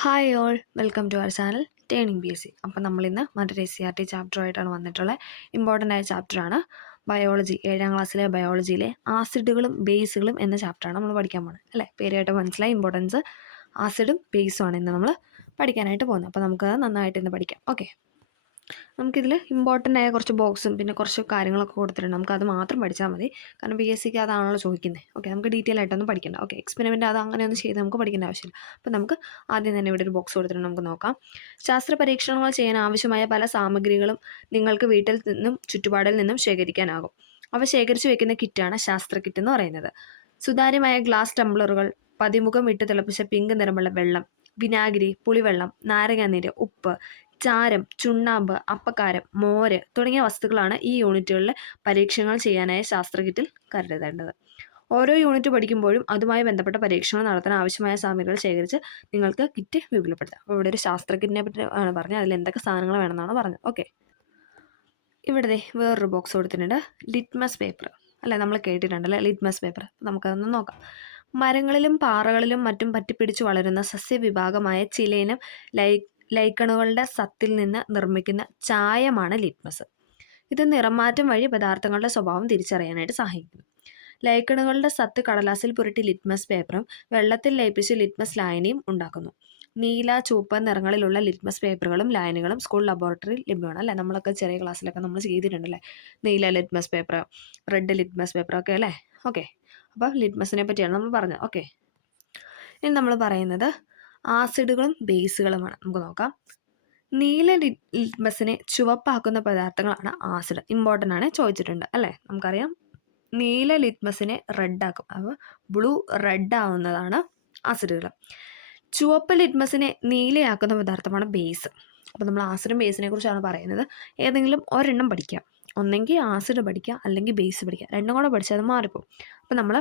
Hi all welcome to our channel turning B S C. അപ്പം നമ്മളിന്ന് മറ്റൊരു SCRT ചാപ്റ്ററുമായിട്ടാണ് വന്നിട്ടുള്ളത്. ഇമ്പോർട്ടൻ്റ് ആയ ചാപ്റ്ററാണ് ബയോളജി. 7ാം ക്ലാസ്സിലെ ബയോളജിയിലെ ആസിഡുകളും ബേസുകളും എന്ന ചാപ്റ്ററാണ് നമ്മൾ പഠിക്കാൻ പോകുന്നത് അല്ലേ. പേരായിട്ട് മനസ്സിലായി. ഇമ്പോർട്ടൻസ് ആസിഡും ബേസും ആണ് ഇന്ന് നമ്മൾ പഠിക്കാനായിട്ട് പോകുന്നത്. അപ്പോൾ നമുക്കത് നന്നായിട്ട് ഇന്ന് പഠിക്കാം. ഓക്കെ, നമുക്കിതിൽ ഇമ്പോർട്ടൻ്റ് ആയ കുറച്ച് ബോക്സും പിന്നെ കുറച്ച് കാര്യങ്ങളൊക്കെ കൊടുത്തിട്ടുണ്ട്. നമുക്കത് മാത്രം പഠിച്ചാൽ മതി. കാരണം BSCക്ക് അതാണല്ലോ ചോദിക്കുന്നത്. ഓക്കെ, നമുക്ക് ഡീറ്റെയിൽ ആയിട്ടൊന്നും പഠിക്കണ്ട. ഓക്കെ, എക്സ്പെരിമെൻ്റ് അത് അങ്ങനെയൊന്നും ചെയ്ത് നമുക്ക് പഠിക്കേണ്ട ആവശ്യമില്ല. അപ്പോൾ നമുക്ക് ആദ്യം തന്നെ ഇവിടെ ഒരു ബോക്സ് കൊടുത്തിട്ടുണ്ട്, നമുക്ക് നോക്കാം. ശാസ്ത്ര പരീക്ഷണങ്ങൾ ചെയ്യാൻ ആവശ്യമായ പല സാമഗ്രികളും നിങ്ങൾക്ക് വീട്ടിൽ നിന്നും ചുറ്റുപാടിൽ നിന്നും ശേഖരിക്കാനാകും. അവ ശേഖരിച്ചു വെക്കുന്ന കിറ്റാണ് ശാസ്ത്ര കിറ്റ് എന്ന് പറയുന്നത്. സുതാര്യമായ ഗ്ലാസ് ടംബ്ലറുകൾ, പതിമുഖം വിട്ട് തിളപ്പിച്ച പിങ്ക് നിറമുള്ള വെള്ളം, വിനാഗിരി, പുളിവെള്ളം, നാരങ്ങാനീര്, ഉപ്പ്, ചാരം, ചുണ്ണാമ്പ്, അപ്പക്കാരം, മോര് തുടങ്ങിയ വസ്തുക്കളാണ് ഈ യൂണിറ്റുകളിൽ പരീക്ഷണങ്ങൾ ചെയ്യാനായ ശാസ്ത്ര കിറ്റിൽ കരുതേണ്ടത്. ഓരോ യൂണിറ്റ് പഠിക്കുമ്പോഴും അതുമായി ബന്ധപ്പെട്ട പരീക്ഷണങ്ങൾ നടത്താൻ ആവശ്യമായ സാമഗ്രികൾ ശേഖരിച്ച് നിങ്ങൾക്ക് കിറ്റ് വിപുലപ്പെടുത്താം. അപ്പോൾ ഇവിടെ ഒരു ശാസ്ത്ര കിറ്റിനെ പറ്റി ആണ് പറഞ്ഞത്. അതിൽ എന്തൊക്കെ സാധനങ്ങൾ വേണമെന്നാണ് പറഞ്ഞത്. ഓക്കെ, ഇവിടെ വേറൊരു ബോക്സ് കൊടുത്തിട്ടുണ്ട്. ലിറ്റ്മസ് പേപ്പർ അല്ലേ, നമ്മൾ കേട്ടിട്ടുണ്ടല്ലേ ലിറ്റ്മസ് പേപ്പർ. നമുക്കതൊന്ന് നോക്കാം. മരങ്ങളിലും പാറകളിലും മറ്റും പറ്റിപ്പിടിച്ച് വളരുന്ന സസ്യവിഭാഗമായ ചിലേനം ലൈക്കണുകളുടെ സത്തിൽ നിന്ന് നിർമ്മിക്കുന്ന ചായമാണ് ലിറ്റ്മസ്. ഇത് നിറമാറ്റം വഴി പദാർത്ഥങ്ങളുടെ സ്വഭാവം തിരിച്ചറിയാനായിട്ട് സഹായിക്കുന്നു. ലൈക്കണുകളുടെ സത്ത് കടലാസിൽ പുരട്ടി ലിറ്റ്മസ് പേപ്പറും വെള്ളത്തിൽ ലയിപ്പിച്ച് ലിറ്റ്മസ് ലായനിയും ഉണ്ടാക്കുന്നു. നീല, ചുവപ്പ് നിറങ്ങളിലുള്ള ലിറ്റ്മസ് പേപ്പറുകളും ലായനികളും സ്കൂൾ ലബോറട്ടറിയിൽ ലഭ്യമാണ് അല്ലേ. നമ്മളൊക്കെ ചെറിയ ക്ലാസ്സിലൊക്കെ നമ്മൾ ചെയ്തിട്ടുണ്ടല്ലേ, നീല litmus paper, red litmus paper ഒക്കെ അല്ലേ. ഓക്കെ, അപ്പോൾ ലിറ്റ്മസിനെ പറ്റിയാണ് നമ്മൾ പറഞ്ഞത്. ഓക്കെ, ഇനി നമ്മൾ പറയുന്നത് ആസിഡുകളും ബേസുകളുമാണ്. നമുക്ക് നോക്കാം. നീല ലിറ്റ്മസിനെ ചുവപ്പാക്കുന്ന പദാർത്ഥങ്ങളാണ് ആസിഡ്. ഇമ്പോർട്ടൻ്റ് ആണ്, ചോദിച്ചിട്ടുണ്ട് അല്ലേ. നമുക്കറിയാം നീല ലിറ്റ്മസിനെ റെഡാക്കും. അപ്പോൾ ബ്ലൂ റെഡ് ആവുന്നതാണ് ആസിഡുകൾ. ചുവപ്പ് ലിറ്റ്മസിനെ നീലയാക്കുന്ന പദാർത്ഥമാണ് ബേസ്. അപ്പോൾ നമ്മൾ ആസിഡും ബേസിനെ കുറിച്ചാണ് പറയുന്നത്. ഏതെങ്കിലും ഒരെണ്ണം പഠിക്കുക, ഒന്നെങ്കിൽ ആസിഡ് പഠിക്കുക അല്ലെങ്കിൽ ബേസ് പഠിക്കുക. രണ്ടും കൂടെ പഠിച്ചാൽ അത് മാറിപ്പോകും. അപ്പോൾ നമ്മൾ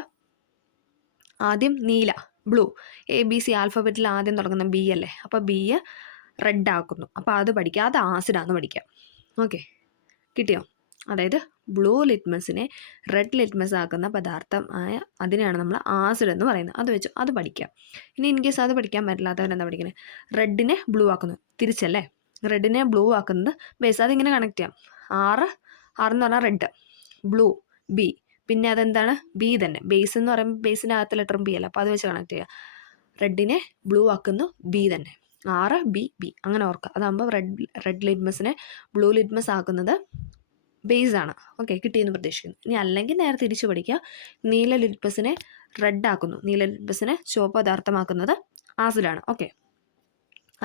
ആദ്യം നീല, ബ്ലൂ, ABC ആൽഫബറ്റിൽ ആദ്യം തുടങ്ങുന്ന B അല്ലേ. അപ്പോൾ B റെഡ് ആക്കുന്നു. അപ്പോൾ അത് പഠിക്കുക, അത് ആസിഡാന്ന് പഠിക്കുക. ഓക്കെ, കിട്ടിയോ? അതായത് ബ്ലൂ ലിറ്റ്മസിനെ റെഡ് ലിറ്റ്മസ് ആക്കുന്ന പദാർത്ഥമായ അതിനെയാണ് നമ്മൾ ആസിഡ് എന്ന് പറയുന്നത്. അത് വെച്ച് അത് പഠിക്കാം. ഇനി ഇൻ കേസ് അത് പഠിക്കാൻ പറ്റില്ലാത്തവരെന്താ പഠിക്കുന്നത്? റെഡിനെ ബ്ലൂ ആക്കുന്നു, തിരിച്ചല്ലേ. റെഡിനെ ബ്ലൂ ആക്കുന്നത് ബേസ്. അതിങ്ങനെ കണക്ട് ചെയ്യാം. ആറ് എന്ന് പറഞ്ഞാൽ റെഡ്, ബ്ലൂ, B, പിന്നെ അതെന്താണ് B തന്നെ. ബേസ് എന്ന് പറയുമ്പോൾ ബേസിൻ്റെ അകത്ത് ലെറ്റർ B അല്ല. അപ്പോൾ അത് വെച്ച് കണക്ട് ചെയ്യുക. റെഡിനെ ബ്ലൂ ആക്കുന്നു B തന്നെ. B അങ്ങനെ ഓർക്കുക. അതാകുമ്പോൾ റെഡ് ലിറ്റ്മസിനെ ബ്ലൂ ലിറ്റ്മസ് ആക്കുന്നത് ബേസ് ആണ്. ഓക്കെ, കിട്ടിയെന്ന് പ്രതീക്ഷിക്കുന്നു. ഇനി അല്ലെങ്കിൽ നേരെ തിരിച്ചു പഠിക്കുക. നീല ലിറ്റ്മസിനെ റെഡ് ആക്കുന്നു, നീല ലിറ്റ്മസിനെ ചുവപ്പ് പദാർത്ഥമാക്കുന്നത് ആസിഡാണ്. ഓക്കെ,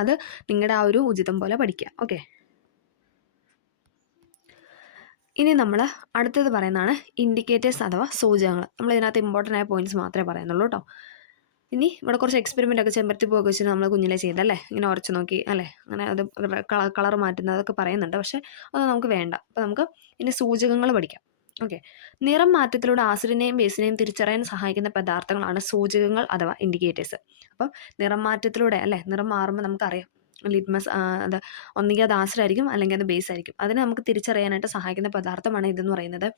അത് നിങ്ങളുടെ ആ ഒരു ഉചിതം പോലെ പഠിക്കുക. ഓക്കെ, ഇനി നമ്മൾ അടുത്തത് പറയുന്നതാണ് ഇൻഡിക്കേറ്റേഴ്സ് അഥവാ സൂചകങ്ങൾ. നമ്മൾ ഇതിനകത്ത് ഇമ്പോർട്ടൻ്റ് ആയ പോയിന്റ്സ് മാത്രമേ പറയുന്നുള്ളൂ കേട്ടോ. ഇനി ഇവിടെ കുറച്ച് എക്സ്പെരിമെൻ്റ് ഒക്കെ ചെമ്പരത്തി പൂവൊക്കെ വെച്ചിട്ട് നമ്മൾ കുഞ്ഞിലെ ചെയ്തല്ലേ, ഇങ്ങനെ ഉറച്ച് നോക്കി അല്ലേ, അങ്ങനെ അത് കളർ മാറ്റുന്നതൊക്കെ പറയുന്നുണ്ട്. പക്ഷേ അത് നമുക്ക് വേണ്ട. അപ്പോൾ നമുക്ക് ഇനി സൂചകങ്ങൾ പഠിക്കാം. ഓക്കെ, നിറം മാറ്റത്തിലൂടെ ആസിഡിനെയും ബേസിനെയും തിരിച്ചറിയാൻ സഹായിക്കുന്ന പദാർത്ഥങ്ങളാണ് സൂചകങ്ങൾ അഥവാ ഇൻഡിക്കേറ്റേഴ്സ്. അപ്പം നിറം മാറ്റത്തിലൂടെ അല്ലേ, നിറം മാറുമ്പോൾ നമുക്കറിയാം ലിറ്റ്മസ് അത് ഒന്നുകിൽ അത് ആസിഡായിരിക്കും അല്ലെങ്കിൽ അത് ബേസ് ആയിരിക്കും. അതിനെ നമുക്ക് തിരിച്ചറിയാനായിട്ട് സഹായിക്കുന്ന പദാർത്ഥമാണ് ഇതെന്ന് പറയുന്നത്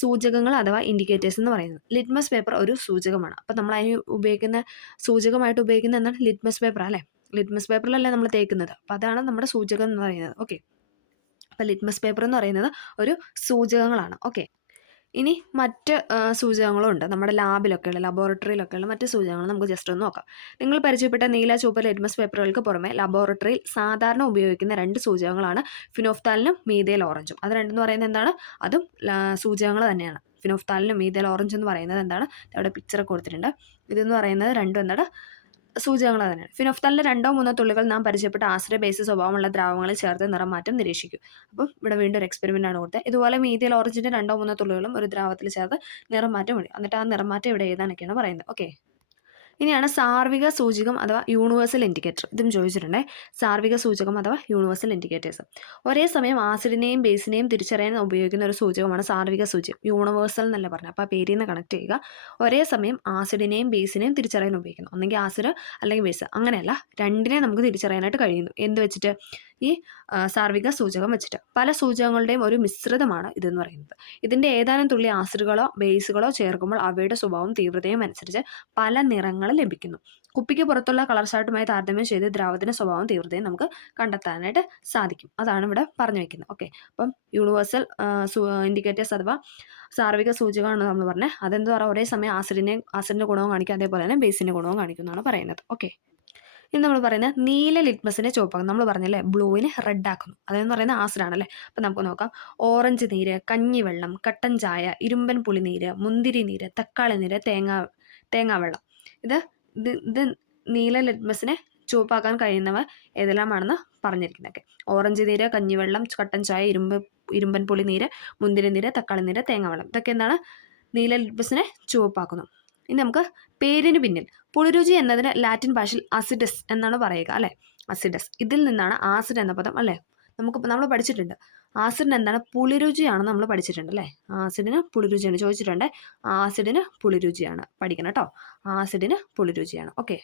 സൂചകങ്ങൾ അഥവാ ഇൻഡിക്കേറ്റേഴ്സ് എന്ന് പറയുന്നത്. ലിറ്റ്മസ് പേപ്പർ ഒരു സൂചകമാണ്. അപ്പോൾ നമ്മൾ അതിന് ഉപയോഗിക്കുന്ന സൂചകമായിട്ട് ഉപയോഗിക്കുന്ന എന്താണ്? ലിറ്റ്മസ് പേപ്പർ അല്ലേ. ലിറ്റ്മസ് പേപ്പറിലല്ലേ നമ്മൾ തേക്കുന്നത്. അപ്പോൾ അതാണ് നമ്മുടെ സൂചകം എന്ന് പറയുന്നത്. ഓക്കെ, അപ്പോൾ ലിറ്റ്മസ് പേപ്പർ എന്ന് പറയുന്നത് ഒരു സൂചകങ്ങളാണ്. ഓക്കെ, ഇനി മറ്റ് സൂചകങ്ങളും ഉണ്ട്. നമ്മുടെ ലാബിലൊക്കെയുള്ള ലബോറട്ടറിയിലൊക്കെയുള്ള മറ്റ് സൂചകങ്ങൾ നമുക്ക് ജസ്റ്റ് ഒന്ന് നോക്കാം. നിങ്ങൾ പരിചയപ്പെട്ട നീല, ചുവപ്പ് ലിറ്റ്മസ് പേപ്പറുകൾക്ക് പുറമെ ലബോറട്ടറിയിൽ സാധാരണ ഉപയോഗിക്കുന്ന 2 സൂചകങ്ങളാണ് ഫിനോഫ്താലിനും മീഥൈൽ ഓറഞ്ചും. അത് രണ്ടെന്ന് പറയുന്നത് എന്താണ്? അതും സൂചകങ്ങൾ തന്നെയാണ്. ഫിനോഫ്താലിനും മീഥൈൽ ഓറഞ്ച് എന്ന് പറയുന്നത് എന്താണ്? അവിടെ പിക്ചറൊക്കെ കൊടുത്തിട്ടുണ്ട്. ഇതെന്ന് പറയുന്നത് രണ്ടും എന്താണ്? സൂചകങ്ങൾ തന്നെയാണ്. ഫിനോഫ്താലിൻ്റെ 2-3 തുള്ളികൾ നാം പരിചയപ്പെട്ട ആസിഡ് ബേസ് സ്വഭാവമുള്ള ദ്രാവകങ്ങളിൽ ചേർത്ത് നിറമാറ്റം നിരീക്ഷിക്കും. അപ്പം ഇവിടെ വീണ്ടും ഒരു എക്സ്പെരിമെൻ്റ് ആണ് കൊടുത്തത്. ഇതുപോലെ മീഥൈൽ ഓറഞ്ചിൻ്റെ 2-3 തുള്ളികളും ഒരു ദ്രാവകത്തിൽ ചേർത്ത് നിറമാറ്റം മതി. എന്നിട്ട് ആ നിറമാറ്റം ഇവിടെ എഴുതാനൊക്കെയാണ് പറയുന്നത്. ഓക്കെ, ഇനിയാണ് സാർവിക സൂചകം അഥവാ യൂണിവേഴ്സൽ ഇൻഡിക്കേറ്റർ. ഇതും ചോദിച്ചിട്ടുണ്ടേ. സാർവിക സൂചകം അഥവാ യൂണിവേഴ്സൽ ഇൻഡിക്കേറ്റേഴ്സ് ഒരേ സമയം ആസിഡിനെയും ബേസിനെയും തിരിച്ചറിയാൻ ഉപയോഗിക്കുന്ന ഒരു സൂചകമാണ് സാർവിക സൂചകം. യൂണിവേഴ്സൽ എന്നല്ല പറഞ്ഞത്. അപ്പോൾ ആ പേരിൽ നിന്ന് കണക്ട് ചെയ്യുക. ഒരേ സമയം ആസിഡിനെയും ബേസിനെയും തിരിച്ചറിയാൻ ഉപയോഗിക്കുന്നു. ഒന്നെങ്കിൽ ആസിഡ് അല്ലെങ്കിൽ ബേസ്, അങ്ങനെയല്ല, രണ്ടിനെ നമുക്ക് തിരിച്ചറിയാനായിട്ട് കഴിയുന്നു. എന്ത് വെച്ചിട്ട്? ഈ സാർവിക സൂചകം വെച്ചിട്ട്. പല സൂചകങ്ങളുടെയും ഒരു മിശ്രിതമാണ് ഇതെന്ന് പറയുന്നത്. ഇതിൻ്റെ ഏതാനും തുള്ളി ആസിഡുകളോ ബേസുകളോ ചേർക്കുമ്പോൾ അവയുടെ സ്വഭാവം തീവ്രതയും അനുസരിച്ച് പല നിറങ്ങൾ ലഭിക്കുന്നു. കുപ്പിക്ക് പുറത്തുള്ള കളർ ചാർട്ടുമായി താരതമ്യം ചെയ്ത് ദ്രാവകത്തിന്റെ സ്വഭാവം തീവ്രതയും നമുക്ക് കണ്ടെത്താനായിട്ട് സാധിക്കും. അതാണ് ഇവിടെ പറഞ്ഞു വെക്കുന്നത്. ഓക്കെ, അപ്പം യൂണിവേഴ്സൽ ഇൻഡിക്കേറ്റേഴ്സ് അഥവാ സാർവിക സൂചകമാണ് നമ്മൾ പറഞ്ഞത്. അതെന്താ പറയുക, ഒരേ സമയം ആസിഡിന്റെ ഗുണവും കാണിക്കും, അതേപോലെ തന്നെ ബേസിന്റെ ഗുണവും കാണിക്കും എന്നാണ് പറയുന്നത്. ഓക്കെ, ഇനി നമ്മൾ പറയുന്നത് നീല ലിറ്റ്മസിനെ ചുവപ്പാക്കും. നമ്മൾ പറഞ്ഞല്ലേ ബ്ലൂവിനെ റെഡ് ആക്കുന്നു. അതെന്ന് പറയുന്നത് ആസിഡാണല്ലേ. അപ്പം നമുക്ക് നോക്കാം. ഓറഞ്ച് നീര്, കഞ്ഞിവെള്ളം, കട്ടൻ ചായ, ഇരുമ്പൻ പുളിനീര്, മുന്തിരി നീര്, തക്കാളി നീര്, തേങ്ങാവെള്ളം. ഇത് ഇത് നീല ലിറ്റ്മസിനെ ചുവപ്പാക്കാൻ കഴിയുന്നവ ഏതെല്ലാമാണെന്ന് പറഞ്ഞിരിക്കുന്നതൊക്കെ. ഓറഞ്ച് നീര്, കഞ്ഞിവെള്ളം, കട്ടൻ ചായ, ഇരുമ്പൻ പുളിനീര്, മുന്തിരി നീര്, തക്കാളി നീര്, തേങ്ങാവെള്ളം. ഇതൊക്കെ എന്താണ് നീല ലിറ്റ്മസിനെ ചുവപ്പാക്കുന്നു. ഇനി നമുക്ക് പേരിന് പിന്നിൽ പുളിരുചി എന്നതിന് ലാറ്റിൻ ഭാഷയിൽ അസിഡസ് എന്നാണ് പറയുക അല്ലേ. അസിഡസ്, ഇതിൽ നിന്നാണ് ആസിഡ് എന്ന പദം അല്ലേ. നമ്മൾ പഠിച്ചിട്ടുണ്ട് ആസിഡിന് എന്താണ് പുളിരുചിയാണെന്ന് നമ്മൾ പഠിച്ചിട്ടുണ്ട് അല്ലേ. ആസിഡിന് പുളിരുചിയാണ് ചോദിച്ചിട്ടുണ്ട്. ആസിഡിന് പുളിരുചിയാണ് പഠിക്കണം കേട്ടോ. ആസിഡിന് പുളിരുചിയാണ്. ഓക്കെ,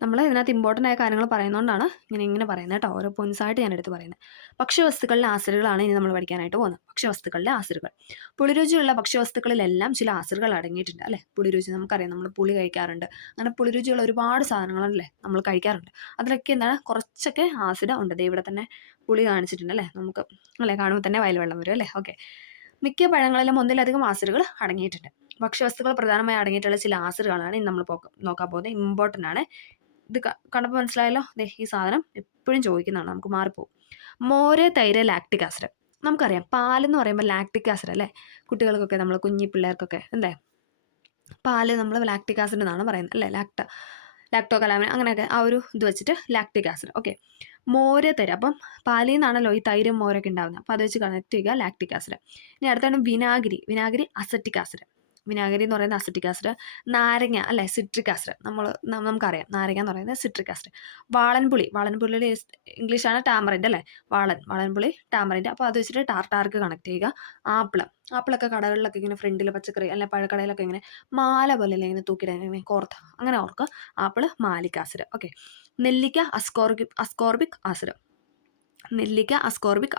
നമ്മൾ ഇതിനകത്ത് ഇമ്പോർട്ടൻ്റ് ആയ കാര്യങ്ങൾ പറയുന്നതുകൊണ്ടാണ് ഇങ്ങനെ പറയുന്നത് കേട്ടോ. ഓരോ പോയിന്റ്സ് ആയിട്ട് ഞാൻ എടുത്ത് പറയുന്നത്. ഭക്ഷ്യവസ്തുക്കളിലെ ആസിഡുകളാണ് ഇനി നമ്മൾ പഠിക്കാനായിട്ട് പോകുന്നത്. ഭക്ഷ്യവസ്തുക്കളിലെ ആസിഡുകൾ. പുളിരുചിയുള്ള ഭക്ഷ്യവസ്തുക്കളിലെല്ലാം ചില ആസിഡുകൾ അടങ്ങിയിട്ടുണ്ട് അല്ലേ. പുളിരുചി നമുക്കറിയാം, നമ്മൾ പുളി കഴിക്കാറുണ്ട്. അങ്ങനെ പുളിരുചിയുള്ള ഒരുപാട് സാധനങ്ങളല്ലേ നമ്മൾ കഴിക്കാറുണ്ട്. അതിലൊക്കെ എന്താണ് കുറച്ചൊക്കെ ആസിഡ് ഉണ്ട്. ഇവിടെ തന്നെ പുളി കാണിച്ചിട്ടുണ്ട് അല്ലേ. നമുക്ക് അല്ലേ കാണുമ്പോൾ തന്നെ വയൽവെള്ളം വരും അല്ലേ. ഓക്കെ, മിക്ക പഴങ്ങളിലും ഒന്നിലധികം ആസിഡുകൾ അടങ്ങിയിട്ടുണ്ട്. ഭക്ഷ്യവസ്തുക്കൾ പ്രധാനമായി അടങ്ങിയിട്ടുള്ള ചില ആസിഡുകളാണ് ഇനി നമ്മൾ നോക്കാൻ പോകുന്നത്. ഇമ്പോർട്ടൻ്റ് ആണ്. ഇത് കണ്ടപ്പോൾ മനസ്സിലായല്ലോ. ഈ സാധനം എപ്പോഴും ചോദിക്കുന്നതാണ്, നമുക്ക് മാറിപ്പോകും. മോര്, തൈര്, ലാക്റ്റിക് ആസിഡ്. നമുക്കറിയാം പാലെന്ന് പറയുമ്പോൾ ലാക്റ്റിക് ആസിഡ് അല്ലേ. കുട്ടികൾക്കൊക്കെ നമ്മൾ കുഞ്ഞി പിള്ളേർക്കൊക്കെ അല്ലേ പാല് നമ്മൾ ലാക്റ്റിക് ആസിഡ് എന്നാണ് പറയുന്നത് അല്ലേ. ലാക്ടോ കലാമിൻ അങ്ങനെയൊക്കെ ആ ഒരു ഇത് വെച്ചിട്ട് ലാക്റ്റിക് ആസിഡ്. ഓക്കെ, മോര്, തൈര്. അപ്പം പാലിൽ നിന്നാണല്ലോ ഈ തൈരും മോരൊക്കെ ഉണ്ടാകുന്നത്. അപ്പോൾ അത് വെച്ച് കണക്ട് ചെയ്യുക ലാക്റ്റിക് ആസിഡ്. ഇനി അടുത്താണ് വിനാഗിരി അസറ്റിക് ആസിഡ്. വിനാഗിരി എന്ന് പറയുന്നത് അസറ്റിക് ആസിഡ്. നാരങ്ങ അല്ലേ സിട്രിക് ആസിഡ്. നമുക്കറിയാം നാരങ്ങ എന്ന് പറയുന്നത് സിട്രിക് ആസിഡ്. വാളൻപുളിയുടെ ഇംഗ്ലീഷാണ് ടാമറിൻ്റെ അല്ലേ. വാളൻപുളി ടാമറിൻ്റെ. അപ്പോൾ അത് വെച്ചിട്ട് ടാർട്ടാർക്ക് കണക്ട് ചെയ്യുക. ആപ്പിളൊക്കെ കടകളിലൊക്കെ ഇങ്ങനെ ഫ്രണ്ടിൽ പച്ചക്കറി അല്ലെ പഴക്കടയിലൊക്കെ ഇങ്ങനെ മാല പോലെ അല്ലേ ഇങ്ങനെ തൂക്കിയിടാൻ ഇങ്ങനെ കോർത്ത് അങ്ങനെ ഓർക്കുക. Apple malic acid. ഓക്കെ, നെല്ലിക്ക അസ്കോർബിക്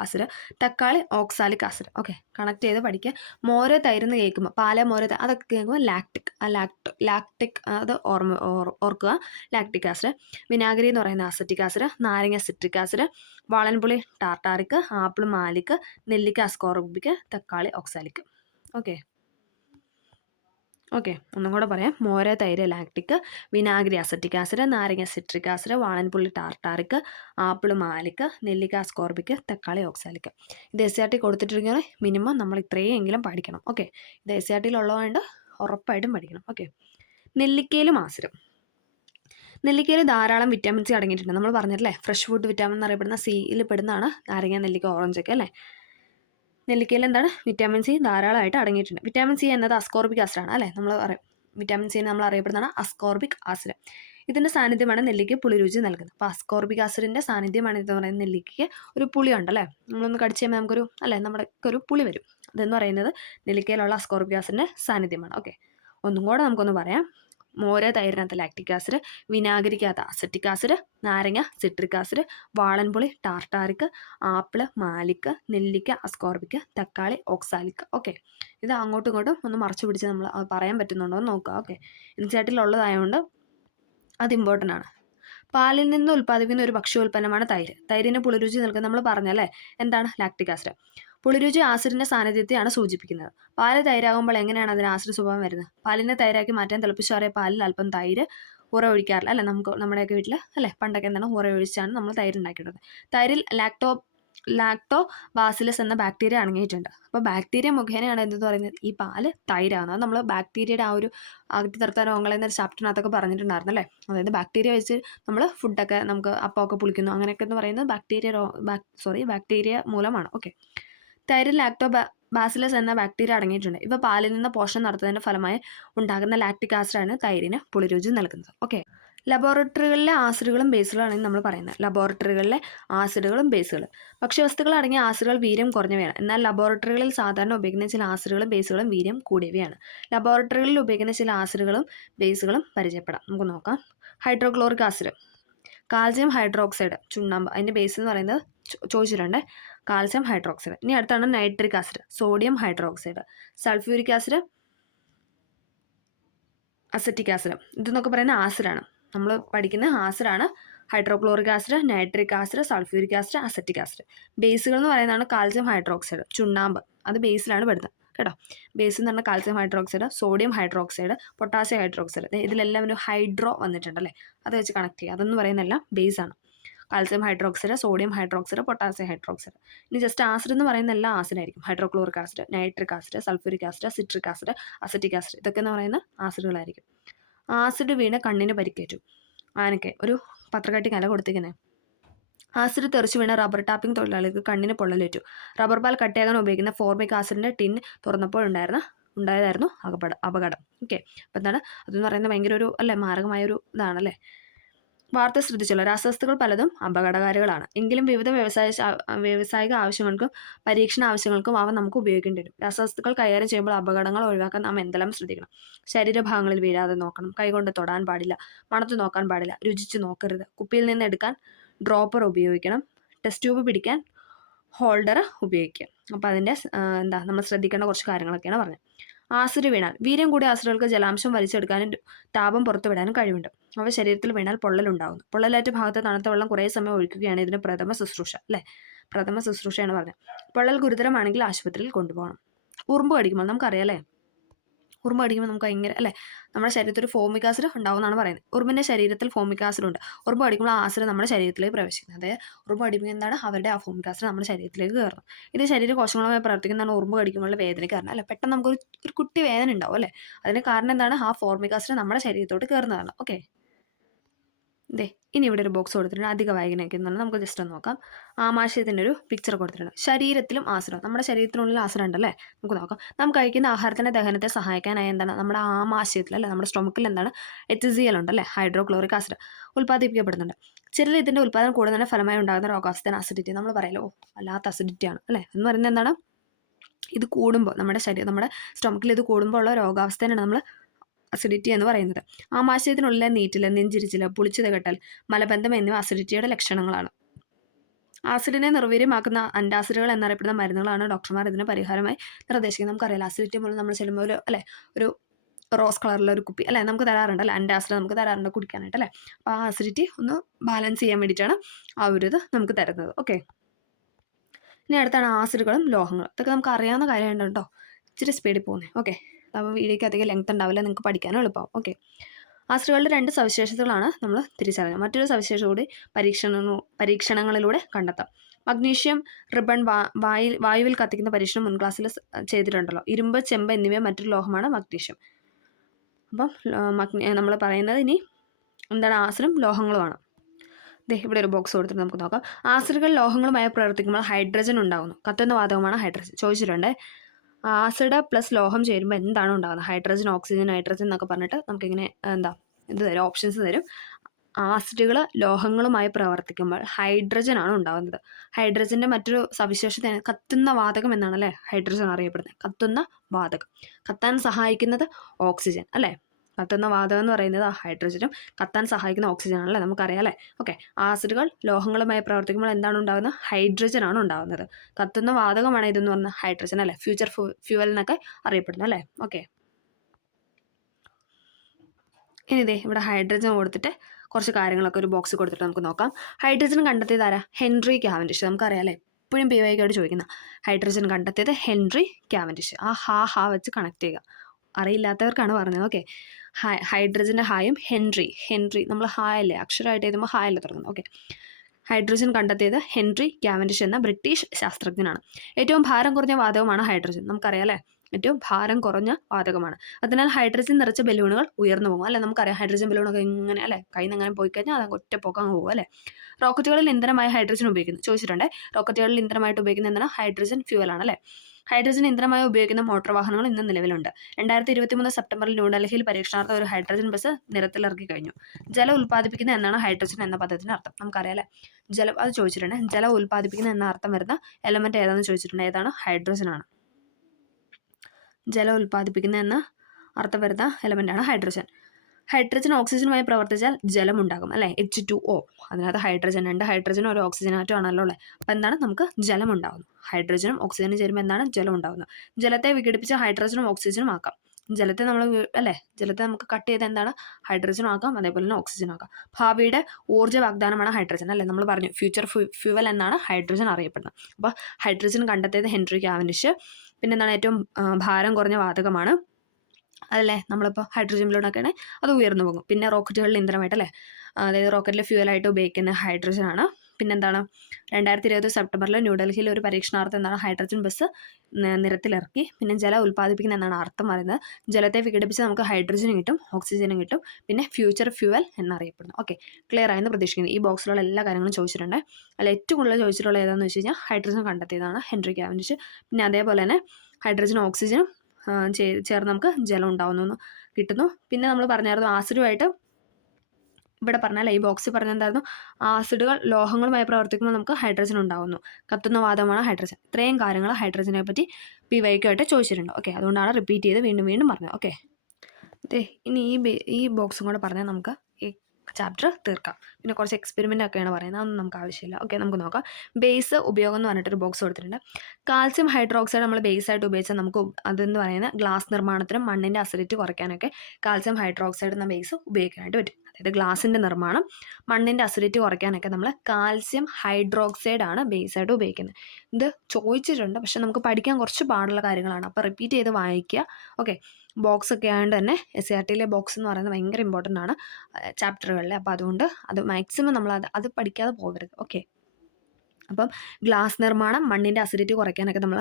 ആസിഡ്. തക്കാളി ഓക്സാലിക് ആസിഡ്. ഓക്കെ, കണക്ട് ചെയ്ത് പഠിക്കുക. മോര്, തൈരെന്ന് കേൾക്കുമ്പോൾ പാല്, മോര്, അതൊക്കെ കേൾക്കുമ്പോൾ ലാക്റ്റിക് അത് ഓർക്കുക. Lactic acid. വിനാഗിരി എന്ന് പറയുന്ന അസറ്റിക് ആസിഡ്. നാരങ്ങ സിട്രിക് ആസിഡ്. വാളൻപുളി ടാർട്ടാറിക്. Apple malic. നെല്ലിക്ക അസ്കോർബിക്. തക്കാളി ഓക്സാലിക്. ഓക്കെ, ഒന്നും കൂടെ പറയാം. മോര്, തൈര് ലാക്റ്റിക്, വിനാഗിരി അസറ്റിക് ആസിഡ്, നാരങ്ങ സിട്രിക് ആസിഡ്, വാളൻപുള്ളി ടാർട്ടാറിക്, ആപ്പിൾ മാലിക്, നെല്ലിക്ക അസ്കോർബിക്, തക്കാളി ഓക്സാലിക്. ഇത് SCRT കൊടുത്തിട്ടുണ്ടെങ്കിൽ മിനിമം നമ്മൾ ഇത്രയെങ്കിലും പഠിക്കണം. ഓക്കെ, ഇത് SCRTയിലുള്ളതുകൊണ്ട് ഉറപ്പായിട്ടും പഠിക്കണം. Okay, നെല്ലിക്കയിലും acid. നെല്ലിക്കയിൽ ധാരാളം വിറ്റാമിൻ സി അടങ്ങിയിട്ടുണ്ട്. നമ്മൾ പറഞ്ഞിട്ടില്ലേ ഫ്രഷ് ഫുഡ് വിറ്റാമിൻ എന്നറിയപ്പെടുന്ന സിയിൽ പെടുന്നതാണ് നാരങ്ങ, നെല്ലിക്ക, ഓറഞ്ചൊക്കെ അല്ലേ. നെല്ലിക്കയിൽ എന്താണ് വിറ്റാമിൻ സി ധാരാളമായിട്ട് അടങ്ങിയിട്ടുണ്ട്. വിറ്റാമിൻ സി എന്നത് അസ്കോർബിക് ആസിഡാണ് അല്ലേ. വിറ്റാമിൻ സി നമ്മൾ അറിയപ്പെടുന്നതാണ് അസ്കോർബിക് ആസിഡ്. ഇതിൻ്റെ സാന്നിധ്യമാണ് നെല്ലിക്ക് പുളിരുചി നൽകുന്നത്. അപ്പോൾ അസ്കോർബിക് ആസിഡിൻ്റെ സാന്നിധ്യമാണ് ഇത് പറയുന്നത് നെല്ലിക്കയ്ക്ക് ഒരു പുളിയുണ്ടല്ലേ. നമ്മളൊന്ന് കടിച്ച് കഴിയുമ്പോൾ നമുക്കൊരു നമ്മുടെ ഒരു പുളി വരും. അതെന്ന് പറയുന്നത് നെല്ലിക്കയിലുള്ള അസ്കോർബിക് ആസിഡിൻ്റെ സാന്നിധ്യമാണ്. ഓക്കെ, ഒന്നും കൂടെ നമുക്കൊന്ന് പറയാം. മോര്, തൈരിനകത്ത് ലാക്റ്റിക് ആസിഡ്, വിനാഗിരിക്കകത്ത് അസറ്റിക് ആസിഡ്, നാരങ്ങ സിട്രിക് ആസിഡ്, വാളൻപുളി ടാർട്ടാറിക്, ആപ്പിൾ മാലിക്, നെല്ലിക്ക അസ്കോർബിക്, തക്കാളി ഓക്സാലിക്. ഓക്കെ, ഇത് അങ്ങോട്ടും ഇങ്ങോട്ടും ഒന്ന് മറച്ചു പിടിച്ച് നമ്മൾ പറയാൻ പറ്റുന്നുണ്ടോ എന്ന് നോക്കുക. ഓക്കെ, ഇൻസൈറ്റിലുള്ളതായതുകൊണ്ട് അത് ഇമ്പോർട്ടൻ്റ് ആണ്. പാലിൽ നിന്ന് ഉൽപ്പാദിപ്പിക്കുന്ന ഒരു ഭക്ഷ്യോൽപ്പന്നമാണ് തൈര്. തൈരിന് പുളിരുചി നൽകുന്നത് നമ്മൾ പറഞ്ഞല്ലേ എന്താണ് ലാക്റ്റിക് ആസിഡ്. പുളിരുചി ആസിഡിൻ്റെ സാന്നിധ്യത്തെയാണ് സൂചിപ്പിക്കുന്നത്. പാല് തൈരാകുമ്പോൾ എങ്ങനെയാണ് അതിന് ആസിഡ് സ്വഭാവം വരുന്നത്? പാലിനെ തൈരാക്കി മാറ്റാൻ തിളപ്പിച്ചാറിയ പാലിൽ അല്പം തൈര് ഒഴിക്കാറില്ല അല്ലേ. നമ്മുടെയൊക്കെ വീട്ടിൽ അല്ലേ പണ്ടൊക്കെ എന്താണ് ഒഴിച്ചാണ് നമ്മൾ തൈര് ഉണ്ടാക്കിയിട്ടുള്ളത്. തൈരിൽ ലാക്ടോ ബാസിലസ് എന്ന ബാക്ടീരിയ അടങ്ങിയിട്ടുണ്ട്. അപ്പോൾ ബാക്ടീരിയ മുഖേനയാണ് എന്തെന്ന് പറയുന്നത് ഈ പാല് തൈരാകുന്നത്. നമ്മൾ ബാക്ടീരിയയുടെ ആ ഒരു ആദ്യത്തെ തരത്ത രോഗങ്ങൾ എന്നൊരു ചാപ്റ്ററിനകത്തൊക്കെ പറഞ്ഞിട്ടുണ്ടായിരുന്നല്ലേ. അതായത് ബാക്ടീരിയ വെച്ച് നമ്മൾ ഫുഡൊക്കെ നമുക്ക് അപ്പമൊക്കെ പുളിക്കുന്നു അങ്ങനെയൊക്കെ എന്ന് പറയുന്നത് ബാക്ടീരിയ മൂലമാണ്. ഓക്കെ, തൈരിൽ ബാസിലസ് എന്ന ബാക്ടീരിയ അടങ്ങിയിട്ടുണ്ട്. ഇവ പാലിൽ നിന്ന് പോഷണം നടത്തുന്നതിൻ്റെ ഫലമായി ഉണ്ടാകുന്ന ലാക്റ്റിക് ആസിഡാണ് തൈരിന് പുളിരുചി നൽകുന്നത്. ഓക്കെ, ലബോറട്ടറികളിലെ ആസിഡുകളും ബേസുകളാണ് നമ്മൾ പറയുന്നത്. ലബോറട്ടറികളിലെ ആസിഡുകളും ബേസുകളും. ഭക്ഷ്യവസ്തുക്കൾ അടങ്ങിയ ആസിഡുകൾ വീര്യം കുറഞ്ഞവയാണ്. എന്നാൽ ലബോറട്ടറികളിൽ സാധാരണ ഉപയോഗിക്കുന്ന ചില ആസിഡുകളും ബേസുകളും വീര്യം കൂടിയവയാണ്. ലബോറട്ടറികളിൽ ഉപയോഗിക്കുന്ന ചില ആസിഡുകളും ബേസുകളും പരിചയപ്പെടാം. നമുക്ക് നോക്കാം. ഹൈഡ്രോക്ലോറിക് ആസിഡ്, കാൽസ്യം ഹൈഡ്രോക്സൈഡ്, ചുണ്ണാമ്പ്. അതിൻ്റെ ബേസ് എന്ന് പറയുന്നത് ചോദിച്ചിട്ടുണ്ട് കാൽസ്യം ഹൈഡ്രോക്സൈഡ്. ഇനി അടുത്താണ് nitric acid, sodium hydroxide, sulphuric acid, acetic acid. ഇതെന്നൊക്കെ പറയുന്ന ആസിഡാണ്. നമ്മൾ പഠിക്കുന്ന ആസിഡാണ് hydrochloric acid, nitric acid, sulphuric acid, acetic acid. ബേസുകൾ എന്ന് പറയുന്നതാണ് കാൽസ്യം ഹൈഡ്രോക്സൈഡ്, ചുണ്ണാമ്പ്, അത് ബേസിലാണ് പെടുന്നത് കേട്ടോ. ബേസ് എന്ന് പറഞ്ഞാൽ calcium hydroxide, sodium hydroxide, potassium hydroxide. ഇതിലെല്ലാം ഒരു ഹൈഡ്രോ വന്നിട്ടുണ്ടല്ലേ, അത് വെച്ച് കണക്ട് ചെയ്യുക. അതെന്ന് പറയുന്നതെല്ലാം ബേസാണ്. Calcium hydroxide, sodium hydroxide, potassium hydroxide. ഇനി ജസ്റ്റ് ആസിഡ് എന്ന് പറയുന്ന എല്ലാ ആസിഡായിരിക്കും. Hydrochloric acid, nitric acid, sulphuric acid, citric acid, acetic acid, ഇതൊക്കെ എന്ന് പറയുന്ന ആസിഡുകളായിരിക്കും. ആസിഡ് വീണ് കണ്ണിന് പരിക്കേറ്റു. ആനയ്ക്ക് ഒരു പത്രക്കട്ടി കല കൊടുത്തിരിക്കുന്നത്. ആസിഡ് തെറിച്ചു വീണ റബ്ബർ ടാപ്പിംഗ് തൊഴിലാളികൾക്ക് കണ്ണിന് പൊള്ളലേറ്റു. റബ്ബർ പാൽ കട്ടിയാകാൻ ഉപയോഗിക്കുന്ന ഫോർമിക് ആസിഡിൻ്റെ ടിൻ തുറന്നപ്പോഴുണ്ടായതായിരുന്നു അപകടം. ഓക്കെ, അപ്പോൾ എന്താണ് അതെന്ന് പറയുന്നത് ഭയങ്കര ഒരു മാരകമായൊരു ഇതാണല്ലേ. വാർത്ത ശ്രദ്ധിച്ചല്ലോ, രാസവസ്തുക്കൾ പലതും അപകടകാരികളാണ്. എങ്കിലും വിവിധ വ്യാവസായിക ആവശ്യങ്ങൾക്കും പരീക്ഷണ ആവശ്യങ്ങൾക്കും അവ നമുക്ക് ഉപയോഗിക്കേണ്ടി വരും. രാസവസ്തുക്കൾ കൈകാര്യം ചെയ്യുമ്പോൾ അപകടങ്ങൾ ഒഴിവാക്കാൻ നാം എന്തെല്ലാം ശ്രദ്ധിക്കണം? ശരീരഭാഗങ്ങളിൽ വീഴാതെ നോക്കണം. കൈകൊണ്ട് തൊടാൻ പാടില്ല. മണത്ത് നോക്കാൻ പാടില്ല. രുചിച്ച് നോക്കരുത്. കുപ്പിയിൽ നിന്ന് എടുക്കാൻ ഡ്രോപ്പർ ഉപയോഗിക്കണം. ടെസ്റ്റ് ട്യൂബ് പിടിക്കാൻ ഹോൾഡർ ഉപയോഗിക്കുക. അപ്പോൾ അതിൻ്റെ നമ്മൾ ശ്രദ്ധിക്കേണ്ട കുറച്ച് കാര്യങ്ങളൊക്കെയാണ് പറഞ്ഞത്. ആസിഡ് വീണാൽ വീര്യം കൂടിയ ആസിഡുകൾക്ക് ജലാംശം വലിച്ചെടുക്കാനും താപം പുറത്തുവിടാനും കഴിവുണ്ട്. അവ ശരീരത്തിൽ വീണാൽ പൊള്ളലുണ്ടാകുന്നു. പൊള്ളലേറ്റ ഭാഗത്ത് തണുത്ത വെള്ളം കുറേ സമയം ഒഴിക്കുകയാണ് ഇതിന് പ്രഥമ ശുശ്രൂഷ. പ്രഥമ ശുശ്രൂഷയാണ് പറഞ്ഞത്. പൊള്ളൽ ഗുരുതരമാണെങ്കിൽ ആശുപത്രിയിൽ കൊണ്ടുപോകണം. ഉറുമ്പ് കടിക്കുമ്പോൾ നമുക്കറിയാം ഉറുമ്പ് കടിക്കുമ്പോൾ നമുക്ക് ഭയങ്കര നമ്മുടെ ശരീരത്തിൽ ഒരു ഫോമിക് ആസിഡ് ഉണ്ടാവുമെന്നാണ് പറയുന്നത്. ഉറുമ്പിൻ്റെ ശരീരത്തിൽ ഫോമിക് ആസിഡ് ഉണ്ട്. ഉറുമ്പ് കടിക്കുമ്പോൾ ആ ആസിഡ് നമ്മുടെ ശരീരത്തിലേക്ക് പ്രവേശിക്കുന്നത്. അതായത് ഉറുമ്പ് കടിക്കുമ്പോൾ എന്താണ് അവരുടെ ആ ഫോമിക് ആസിഡ് നമ്മുടെ ശരീരത്തിലേക്ക് കയറണം. ഇത് ശരീര കോശങ്ങളുമായി പ്രവർത്തിക്കുന്നതാണ് ഉറുമ്പ് കടിക്കുമ്പോൾ വേദന കാരണം. പെട്ടെന്ന് നമുക്കൊരു കുട്ടി വേദന ഉണ്ടാവും അതിന് കാരണം എന്താണ്? ആ ഫോർമിക് ആസിഡ് നമ്മുടെ ശരീരത്തോട്ട് കയറുന്നതാണ്. ഓക്കെ, ഇനി ഇവിടെ ഒരു ബോക്സ് കൊടുത്തിട്ടുണ്ട്. അധിക വായനയൊക്കെ എന്നുള്ളത് നമുക്ക് ജസ്റ്റ് ഒന്ന് നോക്കാം. ആമാശയത്തിൻ്റെ ഒരു പിക്ചർ കൊടുത്തിട്ടുണ്ട്. ശരീരത്തിലും ആസിഡ്, നമ്മുടെ ശരീരത്തിനുള്ളിൽ ആസിഡ് ഉണ്ടല്ലേ, നമുക്ക് നോക്കാം. നാം കഴിക്കുന്ന ആഹാരത്തിൻ്റെ ദഹനത്തെ സഹായിക്കാനായി എന്താണ് നമ്മുടെ ആമാശയത്തിൽ നമ്മുടെ സ്tomachൽ എന്താണ് HCl ഉണ്ടല്ലേ, ഹൈഡ്രോക്ലോറിക് ആസിഡ് ഉൽപ്പാദിപ്പിക്കപ്പെടുന്നുണ്ട്. ചിലർ ഇതിൻ്റെ ഉൽപ്പാദനം കൂടുന്നതിൻ്റെ ഫലമായി ഉണ്ടാകുന്ന രോഗാവസ്ഥയാണ് അസിഡിറ്റി. നമ്മൾ പറയല്ലോ വല്ലാത്ത അസിഡിറ്റിയാണ് എന്ന് പറയുന്നത് എന്താണ്? ഇത് കൂടുമ്പോൾ നമ്മുടെ സ്റ്റൊമക്കിൽ ഇത് കൂടുമ്പോൾ ഉള്ള രോഗാവസ്ഥയാണ് നമ്മൾ അസിഡിറ്റി എന്ന് പറയുന്നത്. ആമാശയത്തിനുള്ളിലെ നീറ്റില്, നെഞ്ചിരിച്ചില്, പുളിച്ചു തികട്ടൽ, മലബന്ധം എന്നിവ അസിഡിറ്റിയുടെ ലക്ഷണങ്ങളാണ്. ആസിഡിനെ നിർവീര്യമാക്കുന്ന അന്റാസിഡുകൾ എന്നറിയപ്പെടുന്ന മരുന്നുകളാണ് ഡോക്ടർമാർ ഇതിന് പരിഹാരമായി നിർദ്ദേശിക്കുന്നത്. നമുക്കറിയാം അസിഡിറ്റി മൂലം നമ്മൾ ചെല്ലുമ്പോൾ ഒരു റോസ് കളറിലുള്ള ഒരു കുപ്പി നമുക്ക് തരാറുണ്ട് അന്റാസിഡ് നമുക്ക് തരാറുണ്ട് കുടിക്കാനായിട്ട് അപ്പോൾ ആ അസിഡിറ്റി ഒന്ന് ബാലൻസ് ചെയ്യാൻ വേണ്ടിയിട്ടാണ് ആ ഒരു ഇത് നമുക്ക് തരുന്നത്. ഓക്കെ, ഇനി അടുത്താണ് ആസിഡുകളും ലോഹങ്ങളും. ഇതൊക്കെ നമുക്ക് അറിയാവുന്ന കാര്യമുണ്ട് കേട്ടോ, ഇച്ചിരി സ്പീഡിൽ പോകുന്നത്. ഓക്കെ, അപ്പോൾ വീഡിയോയ്ക്ക് അധികം ലെങ്ത് ഉണ്ടാവില്ല, നിങ്ങൾക്ക് പഠിക്കാനും എളുപ്പമാവും. ഓക്കെ, ആസിഡുകളുടെ 2 സവിശേഷതകളാണ് നമ്മൾ തിരിച്ചറിഞ്ഞത്. മറ്റൊരു സവിശേഷത കൂടി പരീക്ഷണങ്ങളിലൂടെ കണ്ടെത്താം. മഗ്നീഷ്യം റിബൺ വായുവിൽ കത്തിക്കുന്ന പരീക്ഷണം മുൻ ക്ലാസ്സിൽ ചെയ്തിട്ടുണ്ടല്ലോ. ഇരുമ്പ്, ചെമ്പ് എന്നിവ മറ്റൊരു ലോഹമാണ് മഗ്നീഷ്യം. അപ്പം നമ്മൾ പറയുന്നത് ഇനി എന്താണ്? ആസിഡും ലോഹങ്ങളുമാണ്. ഇവിടെ ഒരു ബോക്സ് കൊടുത്തിട്ട് നമുക്ക് നോക്കാം. ആസിഡുകൾ ലോഹങ്ങളുമായി പ്രവർത്തിക്കുമ്പോൾ ഹൈഡ്രജൻ ഉണ്ടാകുന്നു. കത്തുന്ന വാതകമാണ് ഹൈഡ്രജൻ. ചോദിച്ചിട്ടുണ്ട് ആസിഡ് പ്ലസ് ലോഹം ചേരുമ്പോൾ എന്താണ് ഉണ്ടാകുന്നത്? ഹൈഡ്രജൻ, ഓക്സിജൻ, നൈട്രജൻ എന്നൊക്കെ പറഞ്ഞിട്ട് നമുക്കിങ്ങനെ ഇത് തരും, ഓപ്ഷൻസ് തരും. ആസിഡുകൾ ലോഹങ്ങളുമായി പ്രവർത്തിക്കുമ്പോൾ ഹൈഡ്രജൻ ആണ് ഉണ്ടാകുന്നത്. ഹൈഡ്രജൻ്റെ മറ്റൊരു സവിശേഷതയാണ് കത്തുന്ന വാതകം എന്നാണ് ഹൈഡ്രജൻ അറിയപ്പെടുന്നത്. കത്തുന്ന വാതകം. കത്താൻ സഹായിക്കുന്നത് ഓക്സിജൻ കത്തുന്ന വാതകം എന്ന് പറയുന്നത് ഹൈഡ്രജനും കത്താൻ സഹായിക്കുന്ന ഓക്സിജൻ ആണല്ലേ, നമുക്കറിയാം ഓക്കെ, ആസിഡുകൾ ലോഹങ്ങളുമായി പ്രവർത്തിക്കുമ്പോൾ എന്താണ് ഉണ്ടാകുന്നത്? ഹൈഡ്രജൻ ആണ് ഉണ്ടാകുന്നത്. കത്തുന്ന വാതകമാണ് ഇതെന്ന് പറഞ്ഞാൽ ഹൈഡ്രജൻ ഫ്യൂച്ചർ ഫ്യൂവൽ എന്നൊക്കെ അറിയപ്പെടുന്നു ഓക്കെ, ഇനി ഇവിടെ ഹൈഡ്രജൻ കൊടുത്തിട്ട് കുറച്ച് കാര്യങ്ങളൊക്കെ ഒരു ബോക്സ് കൊടുത്തിട്ട് നമുക്ക് നോക്കാം. ഹൈഡ്രജൻ കണ്ടെത്തിയത് ആരാ? Henry Cavendish. നമുക്കറിയാം എപ്പോഴും PYK ആയിട്ട് ചോദിക്കുന്ന ഹൈഡ്രജൻ കണ്ടെത്തിയത് ഹെൻറി കാവൻഡിഷ്. ആ ഹാ വെച്ച് കണക്ട് ചെയ്യുക. അറിയില്ലാത്തവർക്കാണ് പറഞ്ഞത്. ഓക്കെ, ഹൈഡ്രജൻ്റെ ഹായും ഹെൻറി നമ്മൾ ഹായല്ലേ അക്ഷരമായിട്ട് എഴുതുമ്പോൾ ഹായല്ലേ തുടങ്ങുന്നത്. ഓക്കെ, ഹൈഡ്രജൻ കണ്ടെത്തിയത് ഹെൻറി കാവൻഡിഷ് എന്ന ബ്രിട്ടീഷ് ശാസ്ത്രജ്ഞനാണ്. ഏറ്റവും ഭാരം കുറഞ്ഞ വാതകമാണ് ഹൈഡ്രജൻ. നമുക്കറിയാം ഏറ്റവും ഭാരം കുറഞ്ഞ വാതകമാണ്. അതിനാൽ ഹൈഡ്രജൻ നിറച്ച ബലൂണുകൾ ഉയർന്നു പോകും നമുക്കറിയാം ഹൈഡ്രജൻ ബലൂണൊക്കെ ഇങ്ങനെ കയ്യിൽ നിന്ന് അങ്ങനെ പോയി കഴിഞ്ഞാൽ അത് ഒറ്റ പോക്കാൻ പോകും റോക്കറ്റുകളിൽ ഇന്ധനമായി ഹൈഡ്രജൻ ഉപയോഗിക്കുന്നു. ചോദിച്ചിട്ടുണ്ട് റോക്കറ്റുകളിൽ ഇന്ധനമായിട്ട് ഉപയോഗിക്കുന്ന എന്താണ്? ഹൈഡ്രജൻ ഫ്യൂവലാണ് ഹൈഡ്രജൻ ഇന്ധനമായി ഉപയോഗിക്കുന്ന മോട്ടോർ വാഹനങ്ങൾ ഇന്ന് നിലവിലുണ്ട്. 2023 സെപ്റ്റംബറിൽ ന്യൂഡൽഹിയിൽ പരീക്ഷണാർത്ഥം ഒരു ഹൈഡ്രജൻ ബസ് നിരത്തിലിറക്കി കഴിഞ്ഞു. ജലം ഉൽപ്പാദിപ്പിക്കുന്ന എന്നാണ് ഹൈഡ്രജൻ എന്ന പദത്തിന്റെ അർത്ഥം? നമുക്കറിയാം ജലം, അത് ചോദിച്ചിട്ടുണ്ട്. ജലം ഉൽപ്പാദിപ്പിക്കുന്ന എന്ന അർത്ഥം വരുന്ന എലമെന്റ് ഏതാണെന്ന് ചോദിച്ചിട്ടുണ്ട്. ഏതാണ്? ഹൈഡ്രജൻ ആണ്. ജലം ഉൽപ്പാദിപ്പിക്കുന്ന എന്ന അർത്ഥം വരുന്ന എലമെന്റാണ് ഹൈഡ്രജൻ. ഹൈഡ്രജൻ ഓക്സിജനുമായി പ്രവർത്തിച്ചാൽ ജലം ഉണ്ടാകും H2O. അതിനകത്ത് ഹൈഡ്രജൻ, 2 ഹൈഡ്രജനും ഒരു ഓക്സിജനായിട്ടും ആണല്ലോ അപ്പോൾ എന്താണ്? നമുക്ക് ജലം ഉണ്ടാകുന്നു. ഹൈഡ്രജനും ഓക്സിജനും ചേരുമ്പോൾ എന്താണ്? ജലം ഉണ്ടാകുന്നു. ജലത്തെ വിഘടിപ്പിച്ച ഹൈഡ്രജനും ഓക്സിജനും ആക്കാം. ജലത്തെ നമ്മൾ അല്ലേ, ജലത്തെ നമുക്ക് കട്ട് ചെയ്ത് എന്താണ് ഹൈഡ്രജൻ ആക്കാം, അതേപോലെ തന്നെ ഓക്സിജൻ ആക്കാം. ഭാവിയുടെ ഊർജ്ജ വാഗ്ദാനമാണ് ഹൈഡ്രജൻ അല്ലേ, നമ്മൾ പറഞ്ഞു ഫ്യൂച്ചർ ഫ്യൂവൽ എന്നാണ് ഹൈഡ്രജൻ അറിയപ്പെടുന്നത്. അപ്പോൾ ഹൈഡ്രജൻ കണ്ടെത്തിയത് ഹെൻറി കാവൻഡിഷ്. പിന്നെ എന്താണ് ഏറ്റവും ഭാരം കുറഞ്ഞ വാതകമാണ് അതല്ലേ, നമ്മളിപ്പോൾ ഹൈഡ്രജൻ ബലൂണൊക്കെയാണ് അത് ഉയർന്നു പോകും. പിന്നെ റോക്കറ്റുകളിൽ ഇന്ധനമായിട്ടല്ലേ, അതായത് റോക്കറ്റിലെ ഫ്യൂവലായിട്ട് ഉപയോഗിക്കുന്ന ഹൈഡ്രജൻ ആണ്. പിന്നെന്താണ് 2020 സെപ്റ്റംബറിൽ ന്യൂഡൽഹിയിൽ ഒരു പരീക്ഷണാർത്ഥം എന്താണ് ഹൈഡ്രജൻ ബസ് നിരത്തിലിറക്കി. പിന്നെ ജലം ഉൽപ്പാദിപ്പിക്കുന്ന എന്നാണ് അർത്ഥം പറയുന്നത്. ജലത്തെ വിഘടിപ്പിച്ച് നമുക്ക് ഹൈഡ്രജനും കിട്ടും, ഓക്സിജനും കിട്ടും, പിന്നെ ഫ്യൂച്ചർ ഫ്യൂവൽ എന്നറിയപ്പെടുന്നു. ഓക്കെ, ക്ലിയർ ആയെന്ന് പ്രതീക്ഷിക്കുന്നു. ഈ ബോക്സിലുള്ള എല്ലാ കാര്യങ്ങളും ചോദിച്ചിട്ടുണ്ട്. അതിൽ ഏറ്റവും കൂടുതൽ ചോദിച്ചിട്ടുള്ള ഏതാണെന്ന് വെച്ച് കഴിഞ്ഞാൽ ഹൈഡ്രജൻ കണ്ടെത്തിയതാണ് ഹെൻറി കാവൻഡിഷ്. പിന്നെ അതേപോലെ തന്നെ ഹൈഡ്രജനും ഓക്സിജനും ചേർന്ന് നമുക്ക് ജലം ഉണ്ടാവുന്നു കിട്ടുന്നു. പിന്നെ നമ്മൾ പറഞ്ഞായിരുന്നു ആസിഡുമായിട്ട്, ഇവിടെ പറഞ്ഞാൽ ഈ ബോക്സിൽ പറഞ്ഞെന്തായിരുന്നു, ആസിഡുകൾ ലോഹങ്ങളുമായി പ്രവർത്തിക്കുമ്പോൾ നമുക്ക് ഹൈഡ്രജൻ ഉണ്ടാകുന്നു, കത്തുന്ന വാതകമാണ് ഹൈഡ്രജൻ. ഇത്രയും കാര്യങ്ങൾ ഹൈഡ്രജനെ പറ്റി PYQ ചോദിച്ചിട്ടുണ്ട്. ഓക്കെ, അതുകൊണ്ടാണ് റിപ്പീറ്റ് ചെയ്ത് വീണ്ടും വീണ്ടും പറഞ്ഞത്. ഓക്കെ, ഇനി ഈ ബോക്സും കൂടെ പറഞ്ഞാൽ നമുക്ക് ഈ ചാപ്റ്റർ തീർക്കാം. പിന്നെ കുറച്ച് എക്സ്പെരിമെൻ്റ് ഒക്കെയാണ് പറയുന്നത്, അതൊന്നും നമുക്ക് ആവശ്യമില്ല. ഓക്കെ, നമുക്ക് നോക്കാം. ബേസ് ഉപയോഗം എന്ന് പറഞ്ഞിട്ടൊരു ബോക്സ് കൊടുത്തിട്ടുണ്ട്. കാൽസ്യം ഹൈഡ്രോക്സൈഡ് നമ്മൾ ബേസായിട്ട് ഉപയോഗിച്ചാൽ നമുക്ക് അതെന്ന് പറയുന്നത് ഗ്ലാസ് നിർമ്മാണത്തിനും മണ്ണിൻ്റെ അസിഡിറ്റി കുറയ്ക്കാനൊക്കെ കാൽസ്യം ഹൈഡ്രോക്സൈഡ് എന്ന ബേസ് ഉപയോഗിക്കാനായിട്ട് പറ്റും. അതായത് ഗ്ലാസിൻ്റെ നിർമ്മാണം, മണ്ണിൻ്റെ അസിഡിറ്റി കുറയ്ക്കാനൊക്കെ നമ്മൾ കാൽസ്യം ഹൈഡ്രോക്സൈഡ് ആണ് ബേസായിട്ട് ഉപയോഗിക്കുന്നത്. ഇത് ചോദിച്ചിട്ടുണ്ട്, പക്ഷെ നമുക്ക് പഠിക്കാൻ കുറച്ച് പാടുള്ള കാര്യങ്ങളാണ്, അപ്പോൾ റിപ്പീറ്റ് ചെയ്ത് വായിക്കുക. ഓക്കെ, ബോക്സ് ഒക്കെ ആയതുകൊണ്ട് തന്നെ SCERTയിലെ ബോക്സ് എന്ന് പറയുന്നത് ഭയങ്കര ഇമ്പോർട്ടൻ്റ് ആണ് ചാപ്റ്ററുകളിൽ. അപ്പോൾ അതുകൊണ്ട് അത് മാക്സിമം നമ്മൾ അത് പഠിക്കാതെ പോകരുത്. ഓക്കെ, അപ്പം ഗ്ലാസ് നിർമ്മാണം, മണ്ണിൻ്റെ അസിഡിറ്റി കുറയ്ക്കാനൊക്കെ നമ്മൾ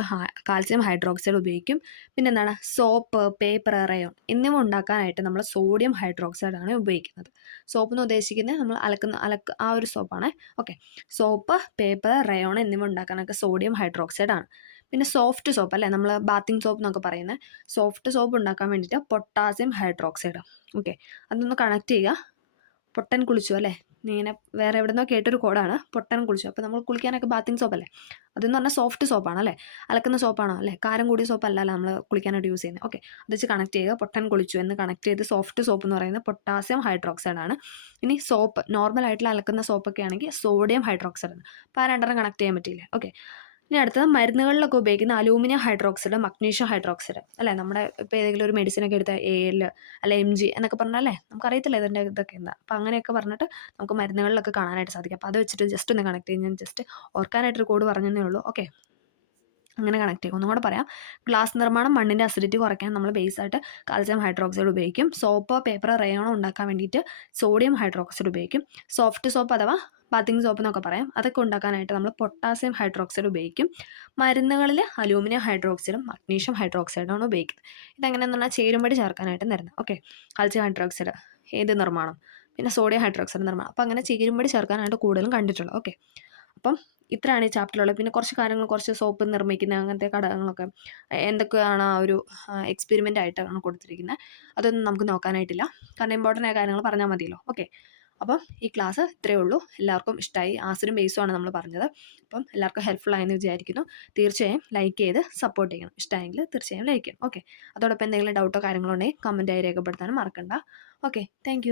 കാൽസ്യം ഹൈഡ്രോക്സൈഡ് ഉപയോഗിക്കും. പിന്നെ എന്താണ്, സോപ്പ്, പേപ്പർ, റയോൺ എന്നിവ ഉണ്ടാക്കാനായിട്ട് നമ്മൾ സോഡിയം ഹൈഡ്രോക്സൈഡ് ആണ് ഉപയോഗിക്കുന്നത്. സോപ്പ് എന്ന് ഉദ്ദേശിക്കുന്നത് നമ്മൾ ആ ഒരു സോപ്പാണ്. ഓക്കെ, സോപ്പ്, പേപ്പർ, റയോൺ എന്നിവ ഉണ്ടാക്കാനൊക്കെ സോഡിയം ഹൈഡ്രോക്സൈഡ് ആണ്. പിന്നെ സോഫ്റ്റ് സോപ്പ് അല്ലേ, നമ്മൾ ബാത്തിങ് സോപ്പ് എന്നൊക്കെ പറയുന്നത്, സോഫ്റ്റ് സോപ്പ് ഉണ്ടാക്കാൻ വേണ്ടിയിട്ട് പൊട്ടാസ്യം ഹൈഡ്രോക്സൈഡ്. ഓക്കെ, അതൊന്ന് കണക്ട് ചെയ്യുക. പൊട്ടൻ കുളിച്ചു അല്ലേ, ഇങ്ങനെ വേറെ എവിടെ നിന്നോ കേട്ടൊരു കോഡാണ്, പൊട്ടൻ കുളിച്ചു. അപ്പോൾ നമ്മൾ കുളിക്കാനൊക്കെ ബാത്തിങ് സോപ്പ് അല്ലേ, അതെന്ന് പറഞ്ഞാൽ സോഫ്റ്റ് സോപ്പാണ് അല്ലേ, അലക്കുന്ന സോപ്പാണോ അല്ലേ, കാരം കൂടിയ സോപ്പ് അല്ലല്ലോ നമ്മൾ കുളിക്കാനായിട്ട് യൂസ് ചെയ്യുന്നത്. ഓക്കെ, അത് വെച്ച് കണക്ട് ചെയ്യുക. പൊട്ടൻ കുളിച്ചു എന്ന് കണക്ട് ചെയ്ത് സോഫ്റ്റ് സോപ്പ് എന്ന് പറയുന്നത് പൊട്ടാസ്യം ഹൈഡ്രോക്സൈഡ് ആണ്. ഇനി സോപ്പ്, നോർമൽ ആയിട്ടുള്ള അലക്കുന്ന സോപ്പൊക്കെ ആണെങ്കിൽ സോഡിയം ഹൈഡ്രോക്സൈഡ് ആണ്. അപ്പോൾ ആ രണ്ടെണ്ണം കണക്ട് ചെയ്യാൻ പറ്റിയില്ലേ. ഓക്കെ, ഇനി അടുത്തത് മരുന്നുകളിലൊക്കെ ഉപയോഗിക്കുന്ന അലൂമിനിയം ഹൈഡ്രോക്സൈഡ്, മഗ്നീഷ്യം ഹൈഡ്രോക്സൈഡ് അല്ലേ, നമ്മുടെ ഇപ്പോൾ ഏതെങ്കിലും ഒരു മെഡിസിനൊക്കെ എടുത്ത AL അല്ലെ MG എന്നൊക്കെ പറഞ്ഞാലേ നമുക്കറിയത്തില്ല ഇതിൻ്റെ ഇതൊക്കെ എന്താ. അപ്പോൾ അങ്ങനെയൊക്കെ പറഞ്ഞിട്ട് നമുക്ക് മരുന്നുകളിലൊക്കെ കാണാനായിട്ട് സാധിക്കും. അപ്പോൾ അത് വെച്ചിട്ട് ജസ്റ്റ് ഒന്ന് കണക്ട് ചെയ്ത് ഞാൻ ജസ്റ്റ് ഓർക്കാനായിട്ടൊരു കോഡ് പറഞ്ഞതേ ഉള്ളൂ. ഓക്കെ, അങ്ങനെ കണക്ട് ചെയ്യും. ഒന്നും കൂടെ പറയാം. ഗ്ലാസ് നിർമ്മാണം, മണ്ണിൻ്റെ അസിഡിറ്റി കുറയ്ക്കാൻ നമ്മൾ ബേസായിട്ട് കാൽസ്യം ഹൈഡ്രോക്സൈഡ് ഉപയോഗിക്കും. സോപ്പ്, പേപ്പർ, റയോൺ ഉണ്ടാക്കാൻ വേണ്ടിയിട്ട് സോഡിയം ഹൈഡ്രോക്സൈഡ് ഉപയോഗിക്കും. സോഫ്റ്റ് സോപ്പ് അഥവാ ബാത്തിങ് സോപ്പ് എന്നൊക്കെ പറയാം, അതൊക്കെ ഉണ്ടാക്കാനായിട്ട് നമ്മൾ പൊട്ടാസ്യം ഹൈഡ്രോക്സൈഡ് ഉപയോഗിക്കും. മരുന്നുകളിൽ അലൂമിനിയം ഹൈഡ്രോക്സൈഡും മഗ്നീഷ്യം ഹൈഡ്രോക്സൈഡാണ് ഉപയോഗിക്കുന്നത്. ഇതെങ്ങനെയാണെന്ന് പറഞ്ഞാൽ ചേരുംപടി ചേർക്കാനായിട്ട് തരുന്നത്. ഓക്കെ, കാൽസ്യം ഹൈഡ്രോക്സൈഡ് ഏത് നിർമ്മാണം, പിന്നെ സോഡിയം ഹൈഡ്രോക്സൈഡ് നിർമ്മാണം. അപ്പോൾ അങ്ങനെ ചേരുംപടി ചേർക്കാനായിട്ട് കൂടുതലും കണ്ടിട്ടുള്ളത്. ഓക്കെ, അപ്പം ഇത്രയാണ് ഈ ചാപ്റ്ററിലുള്ളത്. പിന്നെ കുറച്ച് കാര്യങ്ങൾ, കുറച്ച് സോപ്പ് നിർമ്മിക്കുന്ന അങ്ങനത്തെ ഘടകങ്ങളൊക്കെ എന്തൊക്കെയാണ് ആ ഒരു എക്സ്പെരിമെൻ്റ് ആയിട്ടാണ് കൊടുത്തിരിക്കുന്നത്, അതൊന്നും നമുക്ക് നോക്കാനായിട്ടില്ല. കാരണം ഇമ്പോർട്ടൻ്റ് ആയ കാര്യങ്ങൾ പറഞ്ഞാൽ മതിയല്ലോ. ഓക്കെ, അപ്പം ഈ ക്ലാസ് ഇത്രയേ ഉള്ളൂ. എല്ലാവർക്കും ഇഷ്ടമായി. ആസിഡും ബേസും ആണ് നമ്മൾ പറഞ്ഞത്. അപ്പം എല്ലാവർക്കും ഹെൽപ്ഫുൾ ആയെന്ന് വിചാരിക്കുന്നു. തീർച്ചയായും ലൈക്ക് ചെയ്ത് സപ്പോർട്ട് ചെയ്യണം. ഇഷ്ടമായെങ്കിൽ തീർച്ചയായും ലൈക്ക് ചെയ്യണം. ഓക്കെ, അതോടൊപ്പം എന്തെങ്കിലും ഡൗട്ടോ കാര്യങ്ങളോ ഉണ്ടെങ്കിൽ കമൻറ്റായി രേഖപ്പെടുത്താനും മറക്കണ്ട. Okay, thank